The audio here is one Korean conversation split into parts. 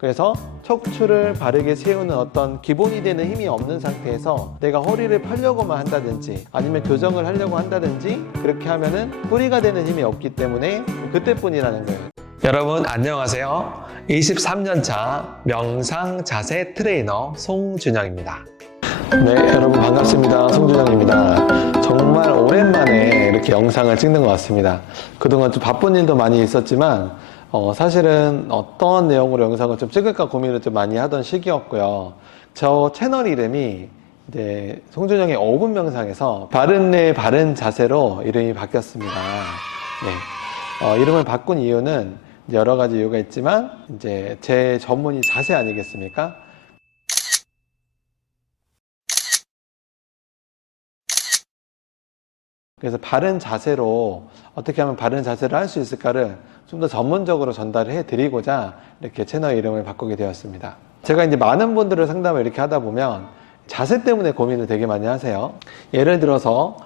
그래서 척추를 바르게 세우는 어떤 기본이 되는 힘이 없는 상태에서 내가 허리를 펴려고만 한다든지 아니면 교정을 하려고 한다든지 그렇게 하면은 뿌리가 되는 힘이 없기 때문에 그때뿐이라는 거예요. 여러분 안녕하세요. 23년차 명상 자세 트레이너 송준영입니다. 네, 여러분 반갑습니다. 송준영입니다. 정말 오랜만에 이렇게 영상을 찍는 것 같습니다. 그동안 좀 바쁜 일도 많이 있었지만 사실은 어떤 내용으로 영상을 좀 찍을까 고민을 좀 많이 하던 시기였고요. 저 채널 이름이 이제 송준영의 5분 명상에서 바른 뇌 바른 자세로 이름이 바뀌었습니다. 네. 이름을 바꾼 이유는 여러 가지 이유가 있지만 이제 제 전문이 자세 아니겠습니까? 그래서 바른 자세로 어떻게 하면 바른 자세를 할 수 있을까를 좀 더 전문적으로 전달을 해드리고자 이렇게 채널 이름을 바꾸게 되었습니다. 제가 이제 많은 분들을 상담을 이렇게 하다 보면 자세 때문에 고민을 되게 많이 하세요. 예를 들어서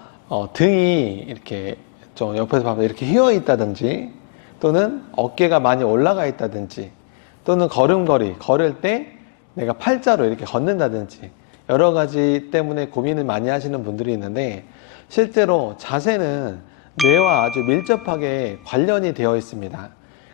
등이 이렇게 좀 옆에서 보면 이렇게 휘어 있다든지 또는 어깨가 많이 올라가 있다든지 또는 걸음걸이 걸을 때 내가 팔자로 이렇게 걷는다든지 여러 가지 때문에 고민을 많이 하시는 분들이 있는데 실제로 자세는 뇌와 아주 밀접하게 관련이 되어 있습니다.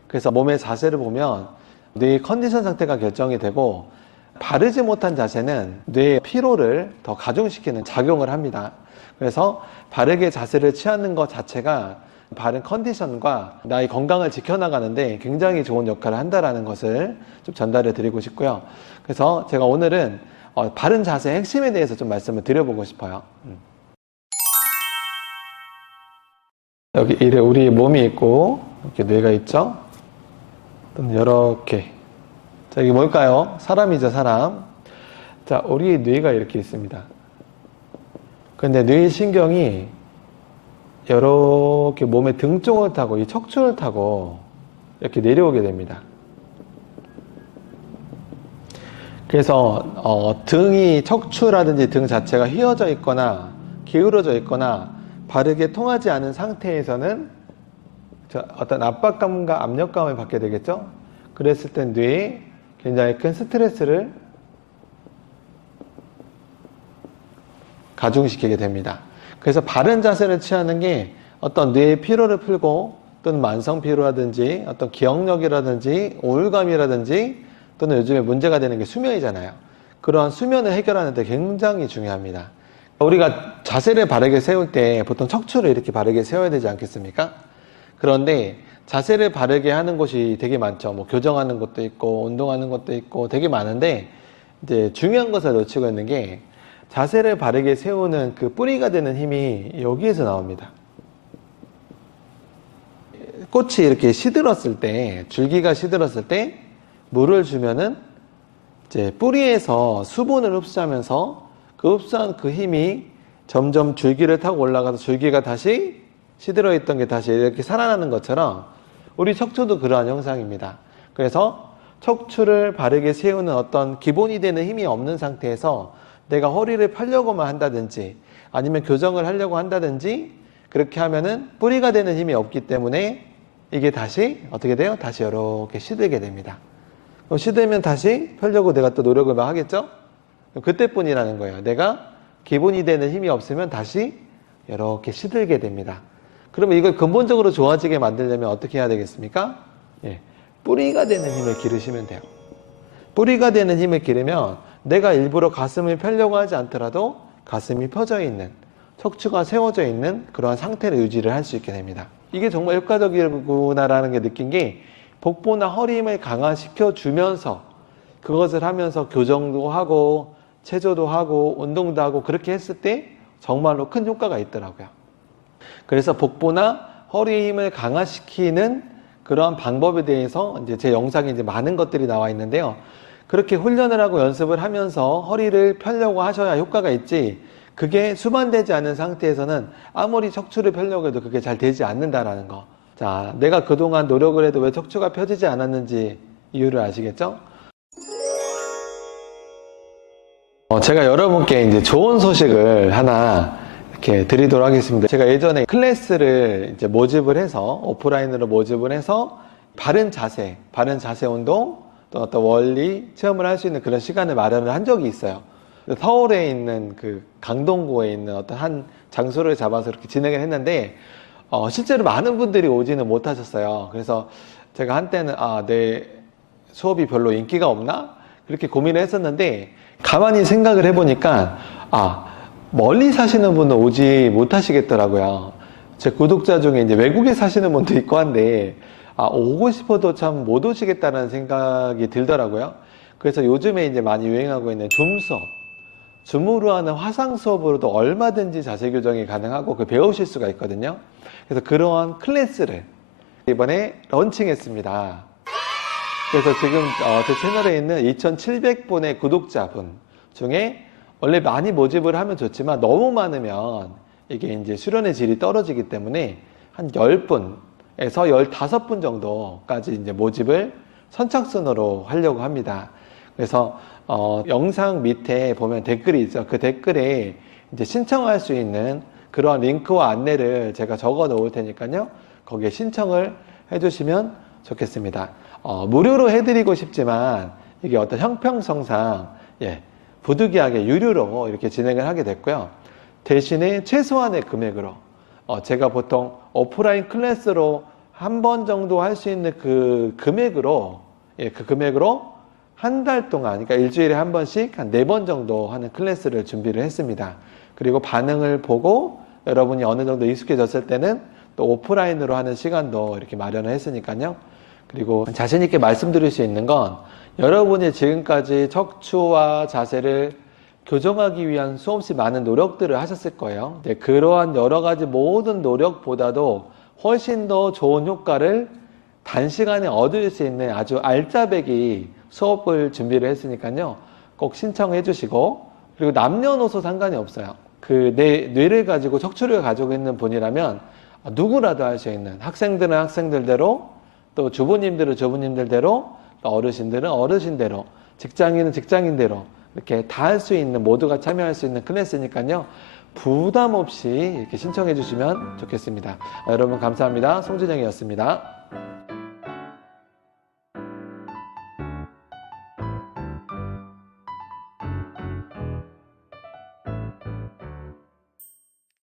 그래서 몸의 자세를 보면 뇌의 컨디션 상태가 결정이 되고 바르지 못한 자세는 뇌의 피로를 더 가중시키는 작용을 합니다. 그래서 바르게 자세를 취하는 것 자체가 바른 컨디션과 나의 건강을 지켜나가는데 굉장히 좋은 역할을 한다는 것을 좀 전달해 드리고 싶고요. 그래서 제가 오늘은 바른 자세의 핵심에 대해서 좀 말씀을 드려보고 싶어요. 여기 우리 몸이 있고 이렇게 뇌가 있죠. 또는 이렇게 자, 이게 뭘까요? 사람이죠, 사람. 자, 우리 뇌가 이렇게 있습니다. 근데 뇌의 신경이 이렇게 몸의 등 쪽을 타고 이 척추를 타고 이렇게 내려오게 됩니다. 그래서 등이 척추라든지 등 자체가 휘어져 있거나 기울어져 있거나 바르게 통하지 않은 상태에서는 어떤 압박감과 압력감을 받게 되겠죠. 그랬을 때 뇌에 굉장히 큰 스트레스를 가중시키게 됩니다. 그래서 바른 자세를 취하는 게 어떤 뇌의 피로를 풀고 또는 만성 피로라든지 어떤 기억력이라든지 우울감이라든지 또는 요즘에 문제가 되는 게 수면이잖아요. 그러한 수면을 해결하는 데 굉장히 중요합니다. 우리가 자세를 바르게 세울 때 보통 척추를 이렇게 바르게 세워야 되지 않겠습니까? 그런데 자세를 바르게 하는 곳이 되게 많죠. 뭐 교정하는 것도 있고 운동하는 것도 있고 되게 많은데 이제 중요한 것을 놓치고 있는 게 자세를 바르게 세우는 그 뿌리가 되는 힘이 여기에서 나옵니다. 꽃이 이렇게 시들었을 때, 줄기가 시들었을 때 물을 주면은 이제 뿌리에서 수분을 흡수하면서 그 흡수한 그 힘이 점점 줄기를 타고 올라가서 줄기가 다시 시들어 있던 게 다시 이렇게 살아나는 것처럼 우리 척추도 그러한 형상입니다. 그래서 척추를 바르게 세우는 어떤 기본이 되는 힘이 없는 상태에서 내가 허리를 펴려고만 한다든지 아니면 교정을 하려고 한다든지 그렇게 하면은 뿌리가 되는 힘이 없기 때문에 이게 다시 어떻게 돼요? 다시 이렇게 시들게 됩니다. 그럼 시들면 다시 펴려고 내가 또 노력을 막 하겠죠? 그때뿐이라는 거예요. 내가 기본이 되는 힘이 없으면 다시 이렇게 시들게 됩니다. 그러면 이걸 근본적으로 좋아지게 만들려면 어떻게 해야 되겠습니까? 뿌리가 되는 힘을 기르시면 돼요. 뿌리가 되는 힘을 기르면 내가 일부러 가슴을 펴려고 하지 않더라도 가슴이 펴져 있는, 척추가 세워져 있는 그러한 상태를 유지를 할 수 있게 됩니다. 이게 정말 효과적이구나라는 게 느낀 게 복부나 허리 힘을 강화시켜 주면서 그것을 하면서 교정도 하고 체조도 하고 운동도 하고 그렇게 했을 때 정말로 큰 효과가 있더라고요. 그래서 복부나 허리의 힘을 강화시키는 그런 방법에 대해서 이제 제 영상에 이제 많은 것들이 나와 있는데요. 그렇게 훈련을 하고 연습을 하면서 허리를 펴려고 하셔야 효과가 있지 그게 수반되지 않은 상태에서는 아무리 척추를 펴려고 해도 그게 잘 되지 않는다라는 거. 자, 내가 그동안 노력을 해도 왜 척추가 펴지지 않았는지 이유를 아시겠죠? 제가 여러분께 이제 좋은 소식을 하나 이렇게 드리도록 하겠습니다. 제가 예전에 클래스를 이제 모집을 해서 오프라인으로 모집을 해서 바른 자세 운동 또 어떤 원리 체험을 할 수 있는 그런 시간을 마련을 한 적이 있어요. 서울에 있는 그 강동구에 있는 어떤 한 장소를 잡아서 이렇게 진행을 했는데 실제로 많은 분들이 오지는 못하셨어요. 그래서 제가 한때는 내 수업이 별로 인기가 없나? 그렇게 고민을 했었는데 가만히 생각을 해보니까 멀리 사시는 분은 오지 못하시겠더라고요. 제 구독자 중에 이제 외국에 사시는 분도 있고 한데 오고 싶어도 참 못 오시겠다는 생각이 들더라고요. 그래서 요즘에 이제 많이 유행하고 있는 줌 수업, 줌으로 하는 화상 수업으로도 얼마든지 자세 교정이 가능하고 배우실 수가 있거든요. 그래서 그러한 클래스를 이번에 런칭했습니다. 그래서 지금 제 채널에 있는 2,700분의 구독자분 중에 원래 많이 모집을 하면 좋지만 너무 많으면 이게 이제 수련의 질이 떨어지기 때문에 한 10분에서 15분 정도까지 이제 모집을 선착순으로 하려고 합니다. 그래서 영상 밑에 보면 댓글이 있죠. 그 댓글에 이제 신청할 수 있는 그러한 링크와 안내를 제가 적어 놓을 테니까요. 거기에 신청을 해주시면 좋겠습니다. 무료로 해드리고 싶지만 이게 어떤 형평성상 부득이하게 유료로 이렇게 진행을 하게 됐고요. 대신에 최소한의 금액으로 제가 보통 오프라인 클래스로 한 번 정도 할 수 있는 그 금액으로 한 달 동안, 그러니까 일주일에 한 번씩 한 4번 정도 하는 클래스를 준비를 했습니다. 그리고 반응을 보고 여러분이 어느 정도 익숙해졌을 때는 또 오프라인으로 하는 시간도 이렇게 마련을 했으니까요. 그리고 자신 있게 말씀드릴 수 있는 건 여러분이 지금까지 척추와 자세를 교정하기 위한 수없이 많은 노력들을 하셨을 거예요. 그러한 여러 가지 모든 노력보다도 훨씬 더 좋은 효과를 단시간에 얻을 수 있는 아주 알짜배기 수업을 준비를 했으니까요. 꼭 신청해 주시고, 그리고 남녀노소 상관이 없어요. 그 뇌를 가지고 척추를 가지고 있는 분이라면 누구라도 할 수 있는, 학생들은 학생들대로, 또 주부님들은 주부님들대로, 또 어르신들은 어르신대로, 직장인은 직장인대로 이렇게 다 할 수 있는, 모두가 참여할 수 있는 클래스니까요. 부담 없이 이렇게 신청해 주시면 좋겠습니다. 여러분 감사합니다. 송진영이었습니다.